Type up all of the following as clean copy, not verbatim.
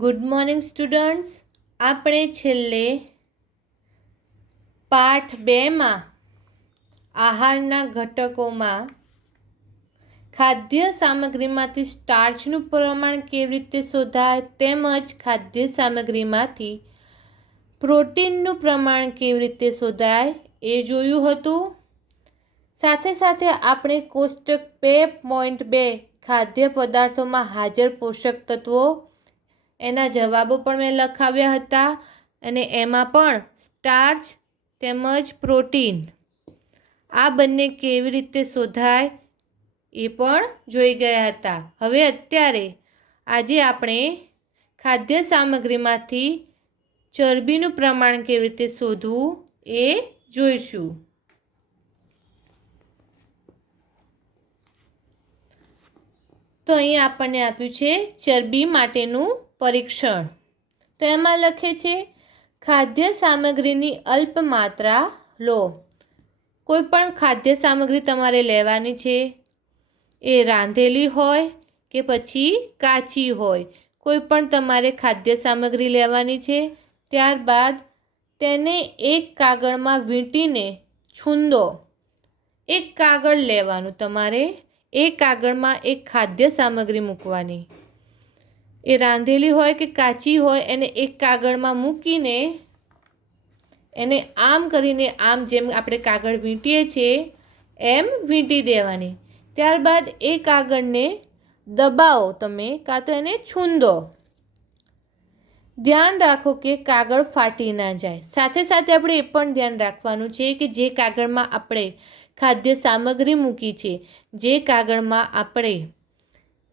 Good morning students. આપણે છેલ્લે પાઠ 2માં આહારના ઘટકોમાં ખાદ્ય સામગ્રીમાંથી સ્ટાર્ચનું પ્રમાણ કેવી રીતે શોધાય તેમજ ખાદ્ય સામગ્રીમાંથી પ્રોટીનનું પ્રમાણ કેવી રીતે શોધાય એ જોયું હતું. સાથે સાથે આપણે કોષ્ટક 2.2 ખાદ્ય પદાર્થોમાં હાજર પોષક તત્વો એના જવાબો પણ મેં લખાવ્યા હતા અને એમાં પણ સ્ટાર્ચ તેમજ પ્રોટીન આ બંને કેવી રીતે શોધાય એ પણ જોઈ ગયા હતા. હવે અત્યારે આજે આપણે ખાદ્ય સામગ્રીમાંથી ચરબીનું પ્રમાણ કેવી રીતે શોધવું એ જોઈશું. તો અહીં આપણને આપ્યું છે ચરબી માટેનું પરીક્ષણ. તો એમાં લખે છે ખાદ્ય સામગ્રીની અલ્પ માત્રા લો. કોઈ પણ ખાદ્ય સામગ્રી તમારે લેવાની છે, એ રાંધેલી હોય કે પછી કાચી હોય, કોઈ પણ તમારે ખાદ્ય સામગ્રી લેવાની છે. ત્યારબાદ તેને એક કાગળમાં વીંટીને છૂંદો. એક કાગળ લેવાનું તમારે, એ કાગળમાં એક ખાદ્ય સામગ્રી મૂકવાની. એ રાંધેલી હોય કે કાચી હોય એને એક કાગળમાં મૂકીને એને આમ કરીને આમ જેમ આપણે કાગળ વીંટીએ છીએ એમ વીંટી દેવાની. ત્યારબાદ એ કાગળને દબાવો તમે કાં તો એને છૂંદો. ધ્યાન રાખો કે કાગળ ફાટી ના જાય. સાથે સાથે આપણે એ પણ ધ્યાન રાખવાનું છે કે જે કાગળમાં આપણે ખાદ્ય સામગ્રી મૂકી છે, જે કાગળમાં આપણે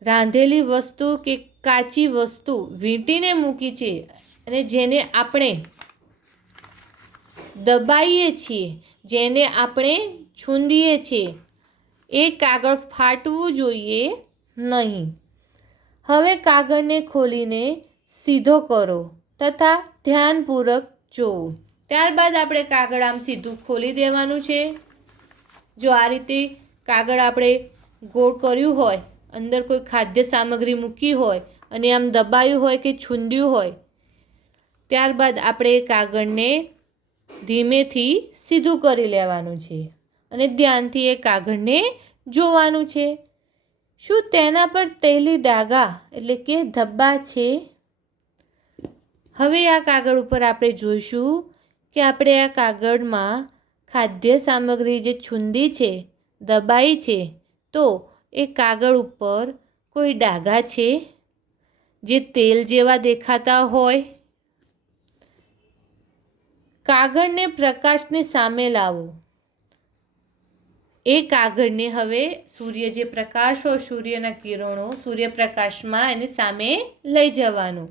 રાંધેલી વસ્તુ કે કાચી વસ્તુ વીંટીને મૂકી છે અને જેને આપણે દબાઈએ છીએ, જેને આપણે છૂંદીએ છીએ, એ કાગળ ફાટવું જોઈએ નહીં. હવે કાગળને ખોલીને સીધો કરો તથા ધ્યાનપૂર્વક જુઓ. ત્યારબાદ આપણે કાગળ આમ સીધું ખોલી દેવાનું છે. જો આ રીતે કાગળ આપણે ગોળ કર્યું હોય, અંદર કોઈ ખાદ્ય સામગ્રી મૂકી હોય અને આમ દબાયું હોય કે છૂંદ્યું હોય, ત્યારબાદ આપણે એ કાગળને ધીમેથી સીધું કરી લેવાનું છે અને ધ્યાનથી એ કાગળને જોવાનું છે. શું તેના પર તેલી ડાઘા એટલે કે ધબ્બા છે? હવે આ કાગળ ઉપર આપણે જોઈશું કે આપણે આ કાગળમાં ખાદ્ય સામગ્રી જે છૂંદી છે, દબાઈ છે, તો એ કાગળ ઉપર કોઈ ડાઘા છે જે તેલ જેવા દેખાતા હોય? કાગળને પ્રકાશને સામે લાવો. એ કાગળને હવે સૂર્ય જે પ્રકાશ હોય, સૂર્યના કિરણો, સૂર્યપ્રકાશમાં એની સામે લઈ જવાનું.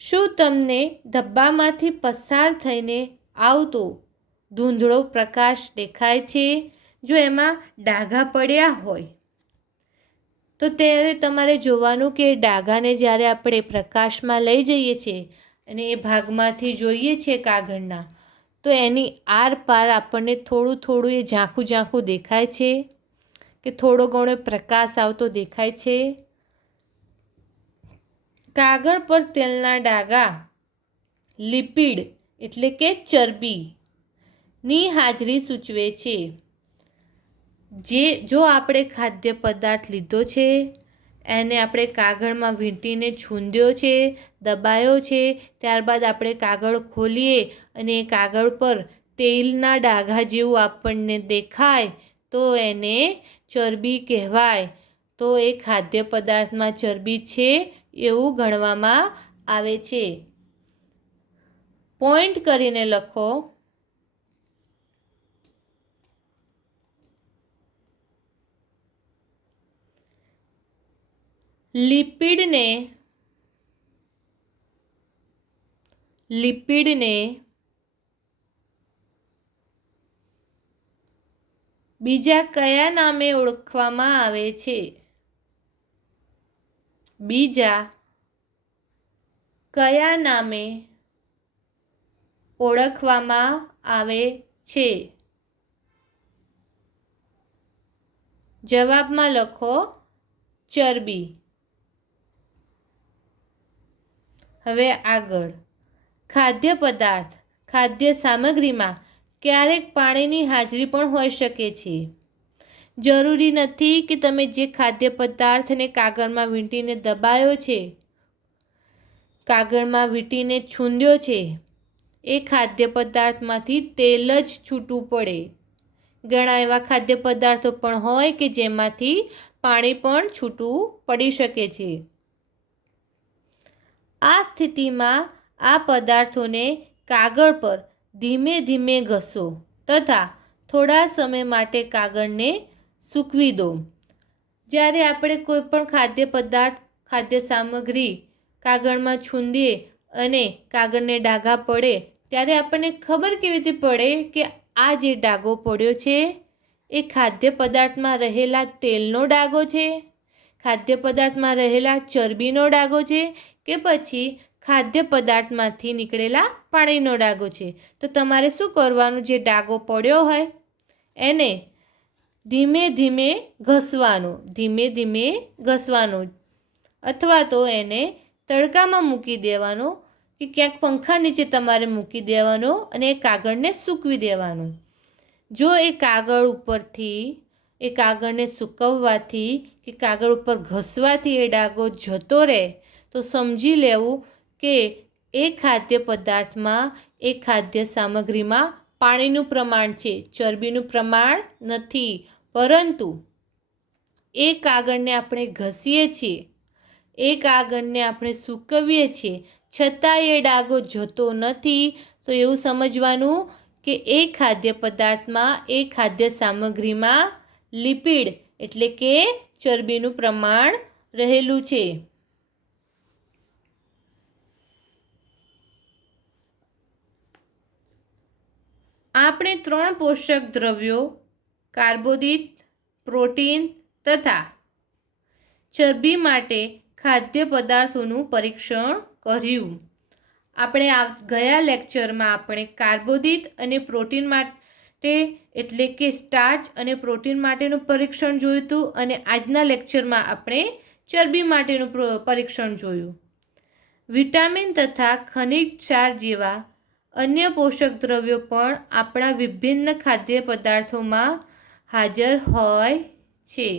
શું તમને ધબ્બામાંથી પસાર થઈને આવતો ધૂંધળો પ્રકાશ દેખાય છે? જો એમાં ડાઘા પડ્યા હોય તો ત્યારે તમારે જોવાનું કે ડાઘાને જ્યારે આપણે પ્રકાશમાં લઈ જઈએ છીએ અને એ ભાગમાંથી જોઈએ છીએ કાગળના, તો એની આરપાર આપણને થોડું થોડું એ ઝાંખું ઝાંખું દેખાય છે કે થોડો ઘણો પ્રકાશ આવતો દેખાય છે? કાગળ પર તેલના ડાઘા લિપિડ એટલે કે ચરબીની હાજરી સૂચવે છે. જો આપણે ખાદ્ય પદાર્થ લીધો છે, એને આપણે કાગળમાં વીંટીને છૂંદ્યો છે, દબાયો છે, ત્યારબાદ આપણે કાગળ ખોલીએ અને એ કાગળ પર તેલના ડાઘા જેવું આપણને દેખાય તો એને ચરબી કહેવાય. તો એ ખાદ્ય પદાર્થમાં ચરબી છે એવું ગણવામાં આવે છે. પોઈન્ટ કરીને લખો. લિપિડને બીજા કયા નામે ઓળખવામાં આવે છે? બીજા કયા નામે ઓળખવામાં આવે છે? જવાબમાં લખો ચરબી. હવે આગળ, ખાદ્ય પદાર્થ, ખાદ્ય સામગ્રીમાં ક્યારેક પાણીની હાજરી પણ હોઈ શકે છે. જરૂરી નથી કે તમે જે ખાદ્ય પદાર્થને કાગળમાં વીંટીને દબાયો છે, કાગળમાં વીંટીને છૂંદ્યો છે, એ ખાદ્ય પદાર્થમાંથી તેલ જ છૂટું પડે. ઘણા એવા ખાદ્ય પદાર્થો પણ હોય કે જેમાંથી પાણી પણ છૂટું પડી શકે છે. આ સ્થિતિમાં આ પદાર્થોને કાગળ પર ધીમે ધીમે ઘસો તથા થોડા સમય માટે કાગળને સૂકવી દો. જ્યારે આપણે કોઈ પણ ખાદ્ય પદાર્થ, ખાદ્ય સામગ્રી કાગળમાં છૂંદીએ અને કાગળને ડાઘા પડે ત્યારે આપણને ખબર કેવી રીતે પડે કે આ જે ડાઘો પડ્યો છે એ ખાદ્ય પદાર્થમાં રહેલા તેલનો ડાઘો છે, ખાદ્ય પદાર્થમાં રહેલા ચરબીનો ડાઘો છે કે પછી ખાદ્ય પદાર્થમાંથી નીકળેલા પાણીનો ડાઘો છે. તો તમારે શું કરવાનું? જે ડાઘો પડ્યો હોય એને ધીમે ધીમે ઘસવાનો અથવા તો એને તડકામાં મૂકી દેવાનો કે ક્યાંક પંખા નીચે તમારે મૂકી દેવાનો અને એ કાગળને સૂકવી દેવાનો. જો એ કાગળ ઉપરથી એ કાગળને સૂકવવાથી કે કાગળ ઉપર ઘસવાથી એ ડાઘો જતો રહે તો સમજી લેવું કે એ ખાદ્ય પદાર્થમાં, એ ખાદ્ય સામગ્રીમાં પાણીનું પ્રમાણ છે, ચરબીનું પ્રમાણ નથી. પરંતુ એ કાગળને આપણે ઘસીએ છીએ, એ કાગળને આપણે સૂકવીએ છીએ, છતાં એ ડાઘો જતો નથી. તો એવું સમજવાનું કે એ ખાદ્ય પદાર્થમાં, એ ખાદ્ય સામગ્રીમાં લિપિડ એટલે કે ચરબીનું પ્રમાણ રહેલું છે. આપણે 3 પોષક દ્રવ્યો કાર્બોદિત, પ્રોટીન તથા ચરબી માટે ખાદ્ય પદાર્થોનું પરીક્ષણ કર્યું. આપણે ગયા લેક્ચરમાં આપણે કાર્બોદિત અને પ્રોટીન માટે એટલે કે સ્ટાર્ચ અને પ્રોટીન માટેનું પરીક્ષણ જોયું હતું અને આજના લેક્ચરમાં આપણે ચરબી માટેનું પરીક્ષણ જોયું. વિટામિન તથા ખનિજ ક્ષાર જેવા અન્ય પોષક દ્રવ્યો પણ આપણા વિભિન્ન ખાદ્ય પદાર્થોમાં હાજર હોય છે.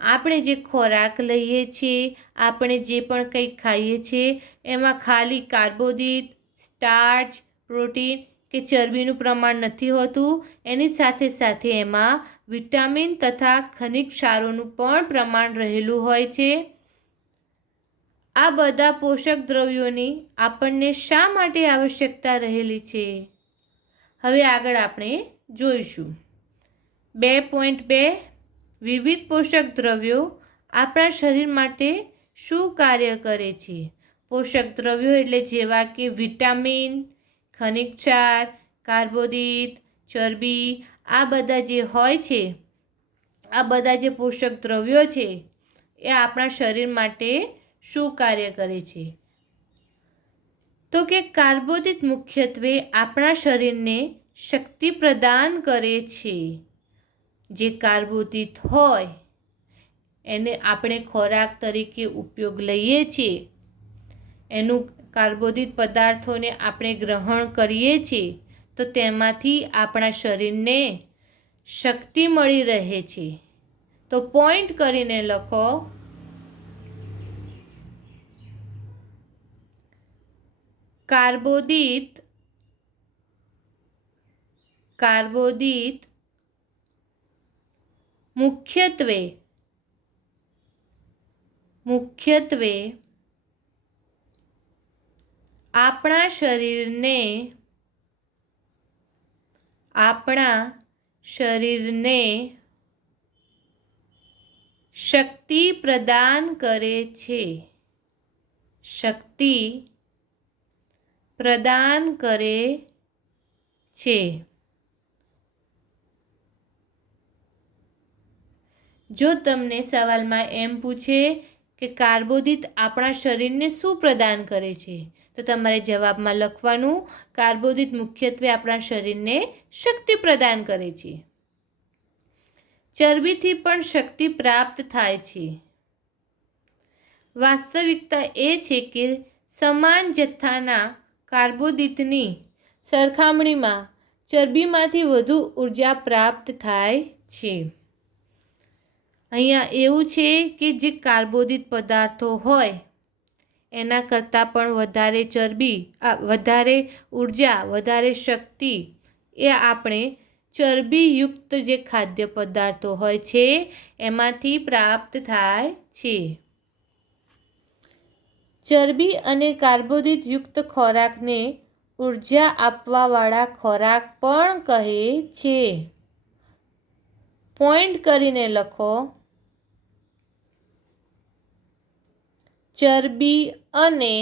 આપણે જે ખોરાક લઈએ છીએ, આપણે જે પણ કંઈ ખાઈએ છીએ એમાં ખાલી કાર્બોદિત, સ્ટાર્ચ, પ્રોટીન કે ચરબીનું પ્રમાણ નથી હોતું. એની સાથે સાથે એમાં વિટામિન તથા ખનિજ ક્ષારોનું પણ પ્રમાણ રહેલું હોય છે. આ બધા પોષક દ્રવ્યોની આપણને શા માટે આવશ્યકતા રહેલી છે? હવે આગળ આપણે જોઈશું. 2.2 વિવિધ પોષક દ્રવ્યો આપણા શરીર માટે શું કાર્ય કરે છે? પોષક દ્રવ્યો એટલે જેવા કે વિટામિન, ખનિજ ક્ષાર, કાર્બોદિત, ચરબી, આ બધા જે હોય છે, આ બધા જે પોષક દ્રવ્યો છે એ આપણા શરીર માટે શું કાર્ય કરે છે? તો કે કાર્બોદિત મુખ્યત્વે આપણા શરીરને શક્તિ પ્રદાન કરે છે. જે કાર્બોદિત હોય એને આપણે ખોરાક તરીકે ઉપયોગ લઈએ છીએ, એનું કાર્બોદિત પદાર્થોને આપણે ગ્રહણ કરીએ છીએ તો તેમાંથી આપણા શરીરને શક્તિ મળી રહે છે. તો પોઈન્ટ કરીને લખો, કાર્બોદિત મુખ્યત્વે આપણા શરીરને શક્તિ પ્રદાન કરે છે. જો તમને સવાલમાં એમ પૂછે કે કાર્બોદિત આપણા શરીરને શું પ્રદાન કરે છે તો તમારે જવાબમાં લખવાનું કાર્બોદિત મુખ્યત્વે આપણા શરીરને શક્તિ પ્રદાન કરે છે. ચરબીથી પણ શક્તિ પ્રાપ્ત થાય છે. વાસ્તવિકતા એ છે કે સમાન જથ્થાના કાર્બોદિતની સરખામણીમાં ચરબીમાંથી વધુ ઉર્જા પ્રાપ્ત થાય છે. અહીંયા એવું છે કે જે કાર્બોદિત પદાર્થો હોય એના કરતાં પણ વધારે ચરબી, વધારે ઉર્જા, વધારે શક્તિ એ આપણે ચરબીયુક્ત જે ખાદ્ય પદાર્થો હોય છે એમાંથી પ્રાપ્ત થાય છે. ચરબી અને કાર્બોદિત યુક્ત ખોરાકને ઉર્જા આપવાવાળા ખોરાક પણ કહે છે. પોઈન્ટ કરીને લખો. ચરબી અને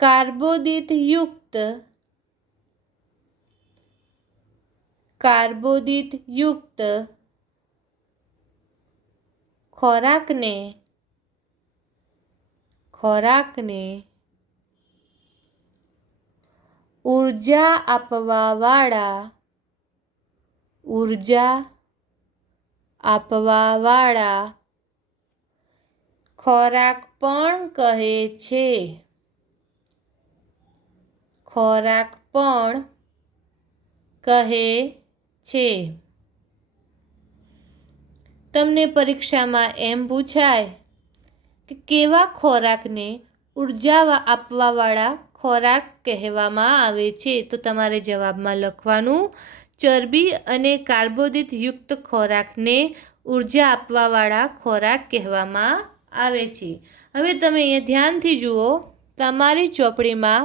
કાર્બોદિત યુક્ત ખોરાકને ઉર્જા આપવાવાળા ખોરાક પણ કહે છે. તમને પરીક્ષામાં એમ પૂછાય કે કેવા ખોરાકને ઉર્જા આપવાવાળા ખોરાક કહેવામાં આવે છે, તો તમારે જવાબમાં લખવાનું ચરબી અને કાર્બોદિત યુક્ત ખોરાકને ઉર્જા આપવાવાળા ખોરાક કહેવામાં આવે છે. હવે તમે અહીંયા ધ્યાનથી જુઓ, તમારી ચોપડીમાં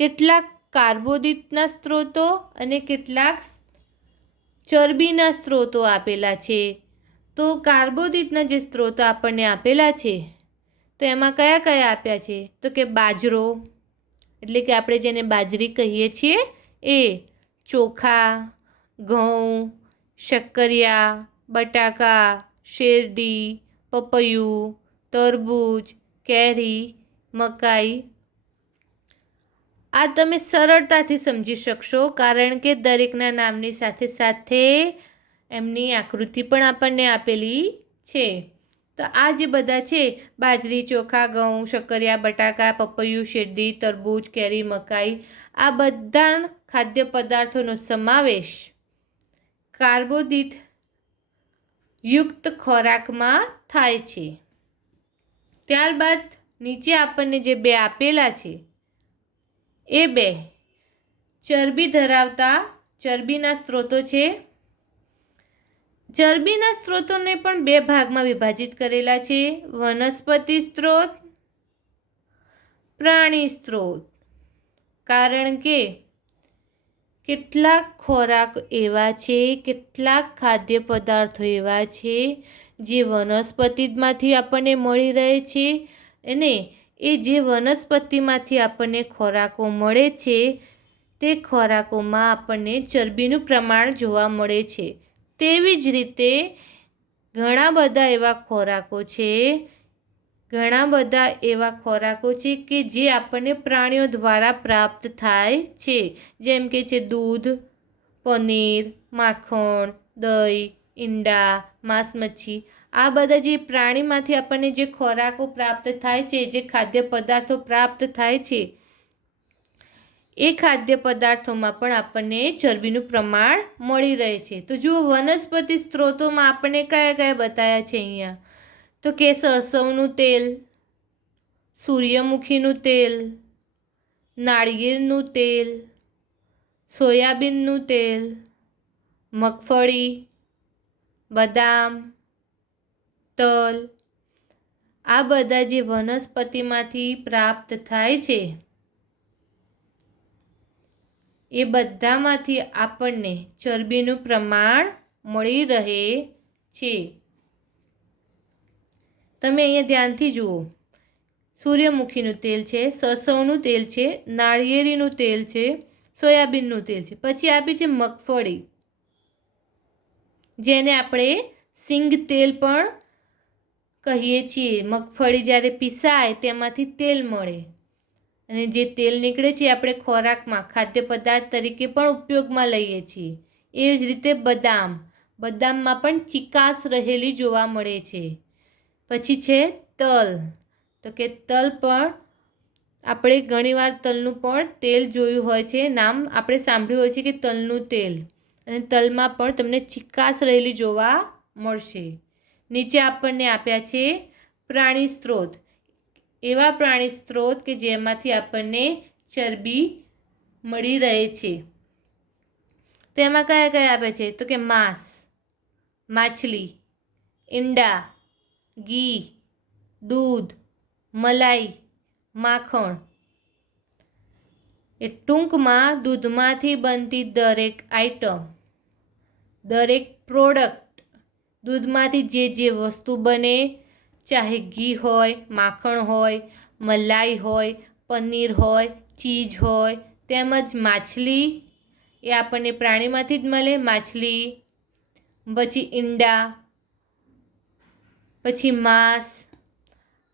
કેટલાક કાર્બોદિતના સ્ત્રોતો અને કેટલાક ચરબીના સ્ત્રોતો આપેલા છે. તો કાર્બોદિતના જે સ્ત્રોતો આપણને આપેલા છે તો એમાં કયા કયા આપ્યા છે? તો કે બાજરો, એટલે કે આપણે જેને બાજરી કહીએ છીએ એ, ચોખા, ઘઉં, શક્કરિયા, બટાકા, શેરડી, પપૈયું, તરબૂચ, કેરી, મકાઈ. આ તમે સરળતાથી સમજી શકશો કારણ કે દરેકના નામની સાથે સાથે એમની આકૃતિ પણ આપણને આપેલી છે. તો આ જે બધા છે બાજરી, ચોખા, ઘઉં, શક્કરિયા, બટાકા, પપૈયું, શેરડી, તરબૂચ, કેરી, મકાઈ, આ બધા ખાદ્ય પદાર્થોનો સમાવેશ કાર્બોદિત યુક્ત ખોરાકમાં થાય છે. ત્યારબાદ નીચે આપણને જે બે આપેલા છે એ બે ચરબી ધરાવતા ચરબીના સ્ત્રોતો છે. ચરબીના સ્ત્રોતોને પણ બે ભાગમાં વિભાજિત કરેલા છે: વનસ્પતિ સ્ત્રોત, પ્રાણી સ્ત્રોત. કારણ કે કેટલાક ખોરાક એવા છે, કેટલાક ખાદ્ય પદાર્થો એવા છે જે વનસ્પતિમાંથી આપણને મળી રહે છે અને એ જે વનસ્પતિમાંથી આપણને ખોરાકો મળે છે તે ખોરાકોમાં આપણને ચરબીનું પ્રમાણ જોવા મળે છે. તેવી જ રીતે ઘણા બધા એવા ખોરાકો છે કે જે આપણને પ્રાણીઓ દ્વારા પ્રાપ્ત થાય છે, જેમ કે છે દૂધ, પનીર, માખણ, દહીં, ઈંડા, માંસ, મચ્છી. આ બધા જે પ્રાણીમાંથી આપણને જે ખોરાકો પ્રાપ્ત થાય છે, જે ખાદ્ય પદાર્થો પ્રાપ્ત થાય છે, એ ખાદ્ય પદાર્થોમાં પણ આપણને ચરબીનું પ્રમાણ મળી રહે છે. તો જુઓ, વનસ્પતિ સ્ત્રોતોમાં આપણને કયા કયા બતાવ્યા છે અહીંયા? તો કે સરસવનું તેલ, સૂર્યમુખીનું તેલ, નાળિયેરનું તેલ, સોયાબીનનું તેલ, મગફળી, બદામ, તલ. આ બધા જે વનસ્પતિમાંથી પ્રાપ્ત થાય છે એ બધામાંથી આપણને ચરબીનું પ્રમાણ મળી રહે છે. તમે અહીંયા ધ્યાનથી જુઓ, સૂર્યમુખીનું તેલ છે, સરસવનું તેલ છે, નાળિયેરીનું તેલ છે, સોયાબીનનું તેલ છે. પછી આપી છે મગફળી, જેને આપણે સિંગ તેલ પણ કહીએ છીએ. મગફળી જ્યારે પીસાય તેમાંથી તેલ મળે અને જે તેલ નીકળે છે આપણે ખોરાકમાં ખાદ્ય પદાર્થ તરીકે પણ ઉપયોગમાં લઈએ છીએ. એ જ રીતે બદામ, બદામમાં પણ ચીકાશ રહેલી જોવા મળે છે. પછી છે તલ. તો કે તલ પણ આપણે ઘણીવાર તલનું પણ તેલ જોયું હોય છે, નામ આપણે સાંભળ્યું હોય છે કે તલનું તેલ, અને તલમાં પણ તમને ચીકાશ રહેલી જોવા મળશે. નીચે આપણને આપ્યા છે પ્રાણી સ્ત્રોત. એવા પ્રાણી સ્ત્રોત કે જેમાંથી આપણને ચરબી મળી રહે છે. તો એમાં કયા કયા આપે છે? તો કે માંસ, માછલી, ઈંડા, ઘી, દૂધ, મલાઈ, માખણ. એ ટૂંકમાં દૂધમાંથી બનતી દરેક આઈટમ, દરેક પ્રોડક્ટ, દૂધમાંથી જે વસ્તુ બને, ચાહે ઘી હોય, માખણ હોય, મલાઈ હોય, પનીર હોય, ચીઝ હોય, તેમજ માછલી, એ આપણને પ્રાણીમાંથી જ મળે, માછલી, પછી ઈંડા, પછી માંસ.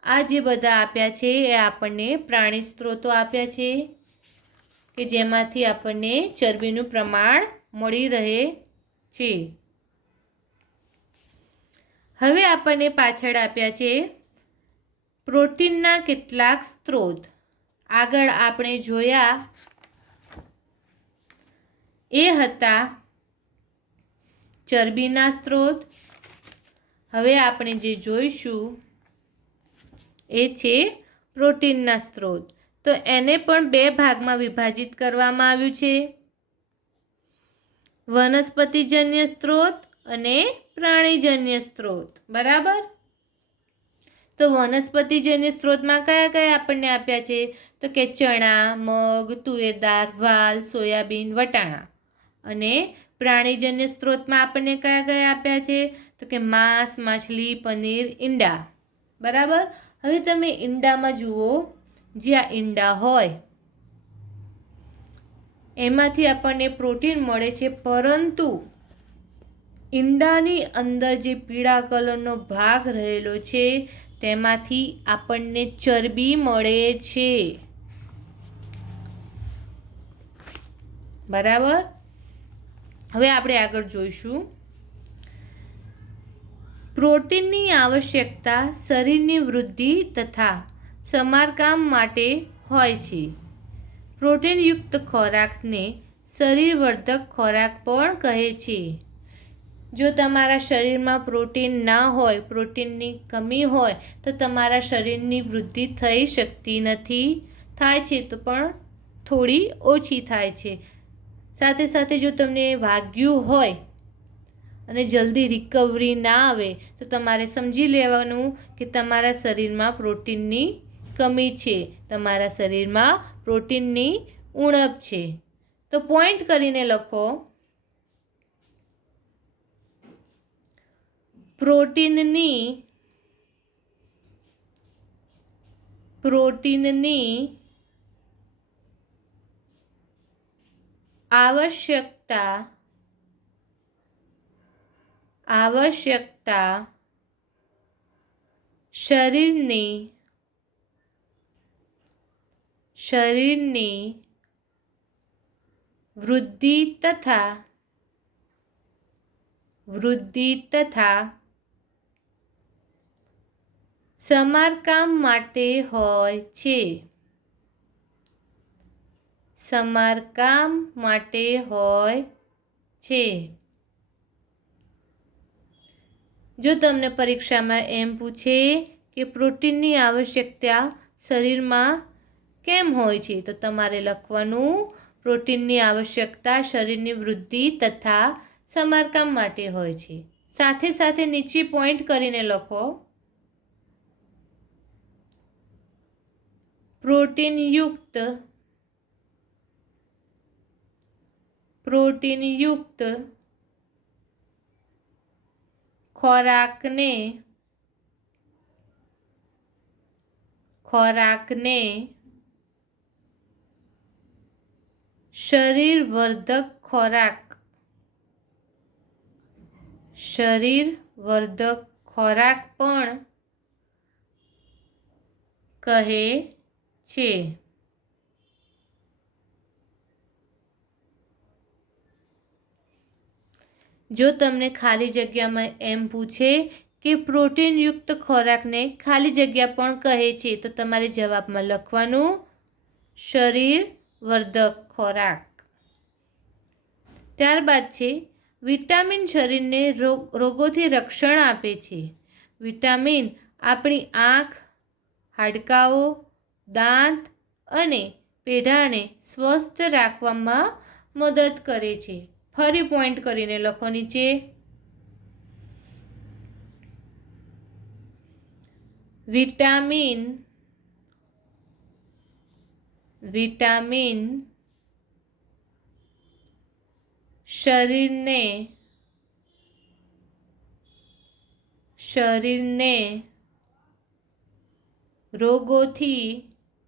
આ જે બધા આપ્યા છે એ આપણને પ્રાણી સ્ત્રોતો આપ્યા છે કે જેમાંથી આપણને ચરબીનું પ્રમાણ મળી રહે છે. હવે આપણને પાછળ આપ્યા છે પ્રોટીનના કેટલાક સ્ત્રોત. આગળ આપણે જોયા એ હતા ચરબીના સ્ત્રોત. હવે આપણે જે જોઈશું એ છે પ્રોટીનના સ્ત્રોત. તો એને પણ બે ભાગમાં વિભાજિત કરવામાં આવ્યું છે, વનસ્પતિજન્ય સ્ત્રોત અને પ્રાણીજન્ય સ્ત્રોત. બરાબર. તો વનસ્પતિજન્ય સ્ત્રોતમાં કયા કયા આપણને આપ્યા છે? તો કે ચણા, મગ, તુવેર દાળ, વાલ, સોયાબીન, વટાણા. અને પ્રાણીજન્ય સ્ત્રોતમાં આપણને કયા કયા આપ્યા છે? તો કે માંસ, માછલી, પનીર, ઈંડા. બરાબર. હવે તમે ઈંડામાં જુઓ, જે આ ઈંડા હોય એમાંથી આપણને પ્રોટીન મળે છે, પરંતુ ઈંડાની અંદર જે પીળા કલરનો ભાગ રહેલો છે તેમાંથી આપણને ચરબી મળે છે. બરાબર. હવે આપણે આગળ જોઈશું પ્રોટીનની આવશ્યકતા શરીરની વૃદ્ધિ તથા સમારકામ માટે હોય છે. પ્રોટીનયુક્ત ખોરાકને શરીરવર્ધક ખોરાક પણ કહે છે. જો તમારા શરીરમાં પ્રોટીન ના હોય, પ્રોટીનની કમી હોય, તો તમારા શરીરની વૃદ્ધિ થઈ શકતી નથી. થાય છે તો પણ થોડી ઓછી થાય છે. સાથે સાથે જો તમને વાગ્યું હોય અને જલ્દી રિકવરી ના આવે તો તમારે સમજી લેવાનું કે તમારા શરીરમાં પ્રોટીનની કમી છે, તમારા શરીરમાં પ્રોટીનની ઉણપ છે. તો પોઈન્ટ કરીને લખો, પ્રોટીનની આવશ્યકતા શરીરની વૃદ્ધિ તથા સમારકામ માટે હોય છે. જો તમને પરીક્ષામાં એમ પૂછે કે પ્રોટીનની આવશ્યકતા શરીરમાં કેમ હોય છે, તો તમારે લખવાનું પ્રોટીનની આવશ્યકતા શરીરની વૃદ્ધિ તથા સમારકામ માટે હોય છે. સાથે સાથે નીચે પોઈન્ટ કરીને લખો, પ્રોટીનયુક્ત ખોરાકને શરીરવર્ધક ખોરાક પણ કહે છે. જો તમને ખાલી જગ્યામાં એમ પૂછે કે પ્રોટીનયુક્ત ખોરાકને ખાલી જગ્યા પણ કહે છે તો તમારે જવાબમાં લખવાનું શરીરવર્ધક ખોરાક. ત્યારબાદ છે વિટામિન શરીરને રોગોથી રક્ષણ આપે છે. વિટામિન આપણી આંખ, હાડકાઓ, દાંત અને પેઢાને સ્વસ્થ રાખવામાં મદદ કરે છે. ફરી પોઈન્ટ કરીને લખો નીચે. વિટામિન શરીરને રોગોથી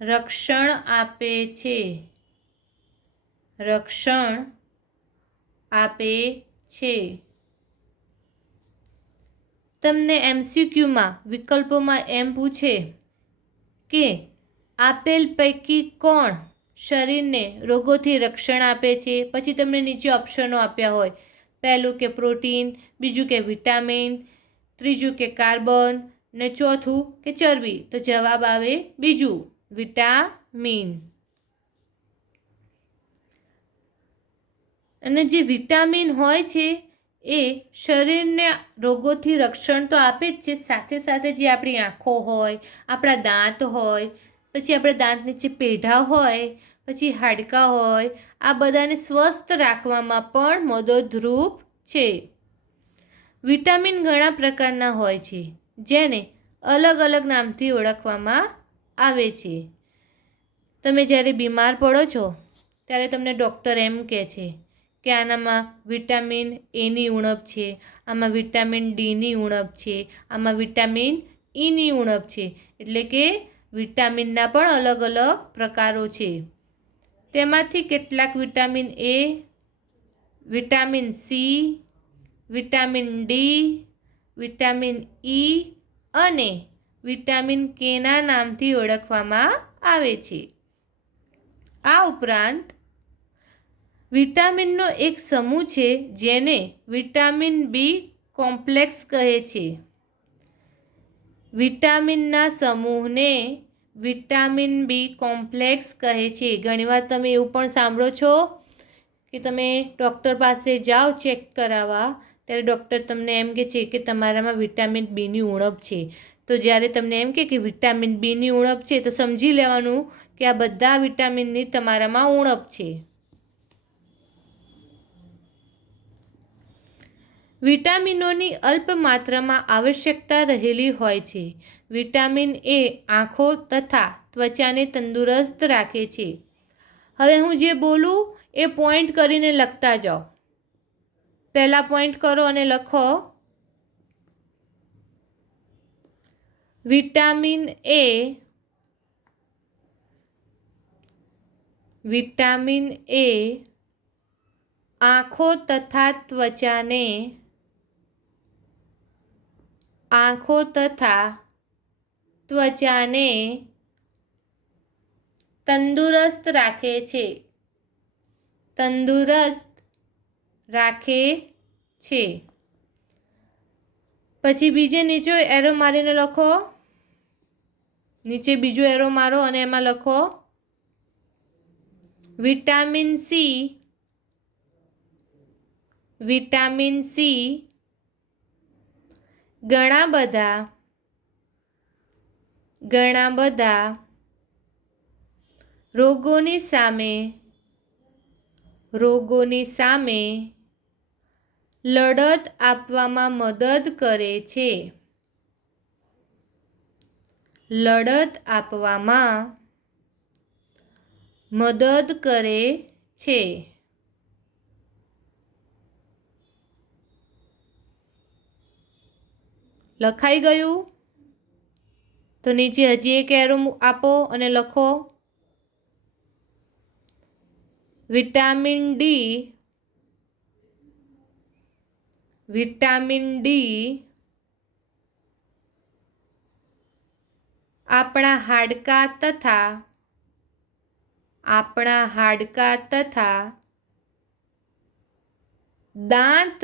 રક્ષણ આપે છે. તમને MCQમાં વિકલ્પોમાં એમ પૂછે કે આપેલ પૈકી કોણ શરીરને રોગોથી રક્ષણ આપે છે, પછી તમને નીચે ઓપ્શનો આપ્યા હોય, પહેલું કે પ્રોટીન, બીજું કે વિટામિન, ત્રીજું કે કાર્બન ને ચોથું કે ચરબી, તો જવાબ આવે બીજું, વિટામિન. અને જે વિટામિન હોય છે એ શરીરને રોગોથી રક્ષણ તો આપે જ છે, સાથે સાથે જે આપણી આંખો હોય, આપણા દાંત હોય, પછી આપણા દાંત નીચે પેઢા હોય, પછી હાડકાં હોય, આ બધાને સ્વસ્થ રાખવામાં પણ મદદરૂપ છે. વિટામિન ઘણા પ્રકારના હોય છે જેને અલગ અલગ નામથી ઓળખવામાં આવે છે. તમે જ્યારે બીમાર પડો છો ત્યારે તમને ડૉક્ટર એમ કહે છે કે આનામાં વિટામિન એની ઉણપ છે, આમાં વિટામિન ડીની ઉણપ છે, આમાં વિટામિન ઈની ઉણપ છે. એટલે કે વિટામિનના પણ અલગ અલગ પ્રકારો છે. તેમાંથી કેટલાક vitamin A, vitamin C, vitamin D, vitamin E અને વિટામિન કેના નામથી ઓળખવામાં આવે છે. આ ઉપરાંત વિટામિનનો એક સમૂહ છે જેને વિટામિન બી કોમ્પ્લેક્સ કહે છે. વિટામિનના સમૂહને વિટામિન બી કોમ્પ્લેક્સ કહે છે. ઘણીવાર તમે એવું પણ સાંભળો છો કે તમે ડૉક્ટર પાસે જાઓ ચેક કરાવવા, ત્યારે ડૉક્ટર તમને એમ કહે છે કે તમારામાં વિટામિન બીની ઉણપ છે. તો જ્યારે તમને એમ કે વિટામિન બીની ઉણપ છે તો સમજી લેવાનું કે આ બધા વિટામિનની તમારામાં ઉણપ છે. વિટામિનોની અલ્પ માત્રામાં આવશ્યકતા રહેલી હોય છે. વિટામિન એ આંખો તથા ત્વચાને તંદુરસ્ત રાખે છે. હવે હું જે બોલું એ પોઈન્ટ કરીને લખતા જાઓ. પહેલા પોઈન્ટ કરો અને લખો વિટામિન એ આંખો તથા ત્વચાને તંદુરસ્ત રાખે છે. પછી બીજે નીચે એરો મારીને લખો, નીચે બીજો એરો મારો અને એમાં લખો વિટામિન સી ઘણા બધા રોગોની સામે લડત આપવામાં મદદ કરે છે. લખાઈ ગયું? તો નીચે હજી એક એરો આપો અને લખો વિટામિન ડી આપણા હાડકાં તથા આપણા હાડકાં તથા દાંત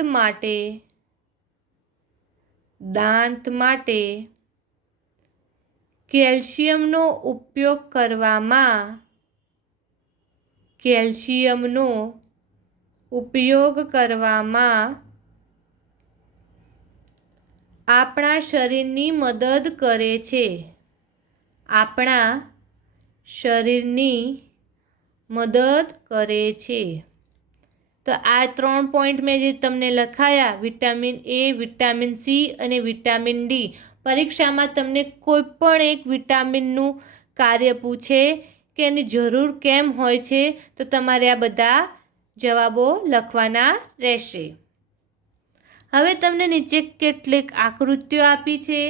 માટે કેલ્શિયમનો ઉપયોગ કરવામાં આપણા શરીરની મદદ કરે છે. તો આ 3 પોઈન્ટ મેં જે તમને લખાયા, વિટામિન એ, વિટામિન સી અને વિટામિન ડી, પરીક્ષામાં તમને કોઈ પણ એક વિટામિનનું કાર્ય પૂછે કે એની જરૂર કેમ હોય છે તો તમારે આ બધા જવાબો લખવાના રહેશે. હવે તમને નીચે કેટલીક આકૃતિઓ આપી છે.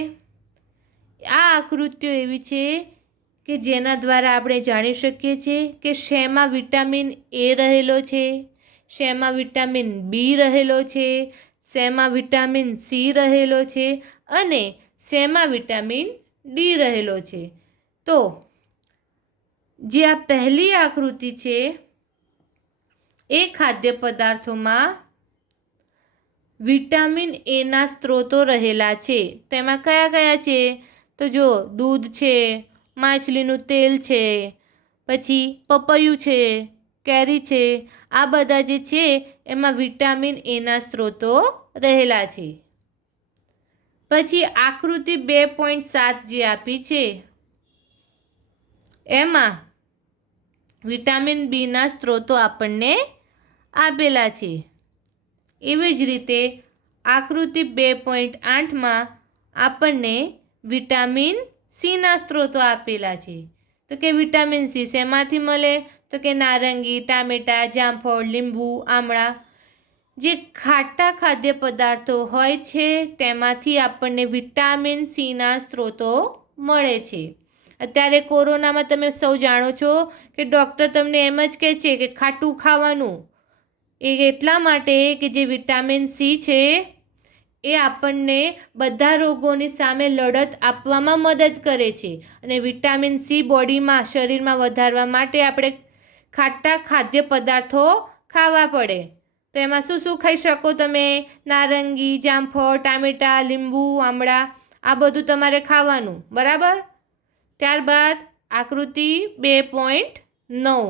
આ આકૃતિઓ એવી છે કે જેના દ્વારા આપણે જાણી શકીએ છીએ કે શેમાં વિટામિન એ રહેલો છે, શેમાં વિટામિન બી રહેલો છે, શેમાં વિટામિન સી રહેલો છે અને શેમાં વિટામિન ડી રહેલો છે. તો જે આ પહેલી આકૃતિ છે એ ખાદ્ય પદાર્થોમાં વિટામિન એના સ્ત્રોતો રહેલા છે. તેમાં કયા કયા છે? તો જો દૂધ છે, માછલીનું તેલ છે, પછી પપૈયું છે, કેરી છે, આ બધા જે છે એમાં વિટામિન એના સ્ત્રોતો રહેલા છે. પછી આકૃતિ 2.7 જે આપી છે એમાં વિટામિન બીના સ્ત્રોતો આપણને આપેલા છે. એવી જ રીતે આકૃતિ 2.8માં આપણને વિટામિન સીના સ્ત્રોતો આપેલા છે. તો કે વિટામિન સી શેમાંથી મળે? તો કે નારંગી, ટામેટાં, જામફળ, લીંબુ, આમળા, જે ખાટા ખાદ્ય પદાર્થો હોય છે તેમાંથી આપણને વિટામિન સીના સ્ત્રોતો મળે છે. અત્યારે કોરોનામાં તમે સૌ જાણો છો કે ડૉક્ટર તમને એમ જ કહે છે કે ખાટું ખાવાનું. એ એટલા માટે કે જે વિટામિન સી છે એ આપણને બધા રોગોની સામે લડત આપવામાં મદદ કરે છે. અને વિટામિન સી બોડીમાં, શરીરમાં વધારવા માટે આપણે ખાટા ખાદ્ય પદાર્થો ખાવા પડે. તો એમાં શું શું ખાઈ શકો તમે? નારંગી, જામફળ, ટામેટાં, લીંબુ, આમળા, આ બધું તમારે ખાવાનું, બરાબર? ત્યારબાદ આકૃતિ 2.9.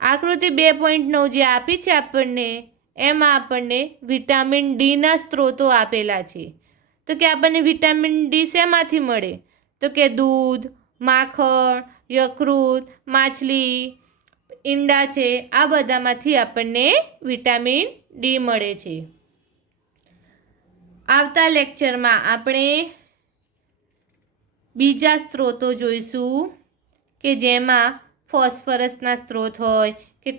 આકૃતિ 2.9 જે આપી છે આપણને એમાં આપણને વિટામિન ડીના સ્ત્રોતો આપેલા છે. તો કે આપણને વિટામિન ડી શેમાંથી મળે? તો કે દૂધ, માખણ, યકૃત, માછલી, ઈંડા છે, આ બધામાંથી આપણને વિટામિન ડી મળે છે. આવતા લેક્ચરમાં આપણે બીજા સ્ત્રોતો જોઈશું કે જેમાં ફોસ્ફરસના સ્ત્રોત હોય, કે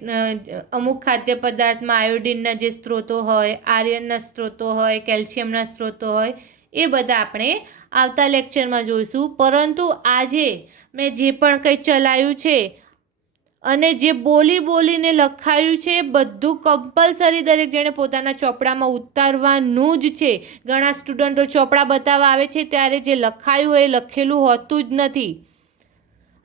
અમુક ખાદ્ય પદાર્થમાં આયોડિનના જે સ્ત્રોતો હોય, આયર્નના સ્ત્રોતો હોય, કેલ્શિયમના સ્ત્રોતો હોય, એ બધા આપણે આવતા લેક્ચરમાં જોઈશું. પરંતુ આજે મેં જે પણ કંઈ ચલાવ્યું છે અને જે બોલીને લખાયું છે એ બધું કમ્પલસરી દરેક જણે પોતાના ચોપડામાં ઉતારવાનું જ છે. ઘણા સ્ટુડન્ટો ચોપડા બતાવવા આવે છે ત્યારે જે લખાયું હોય એ લખેલું હોતું જ નથી.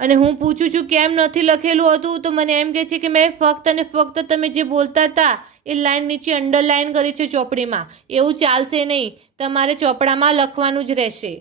અને હું પૂછું છું કેમ નથી લખેલું હતું તો મને એમ કહે છે કે મેં ફક્ત અને ફક્ત તમે જે બોલતા હતા એ લાઈન નીચે અંડરલાઈન કરી છે ચોપડીમાં. એવું ચાલશે નહીં, તમારે ચોપડામાં લખવાનું જ રહેશે.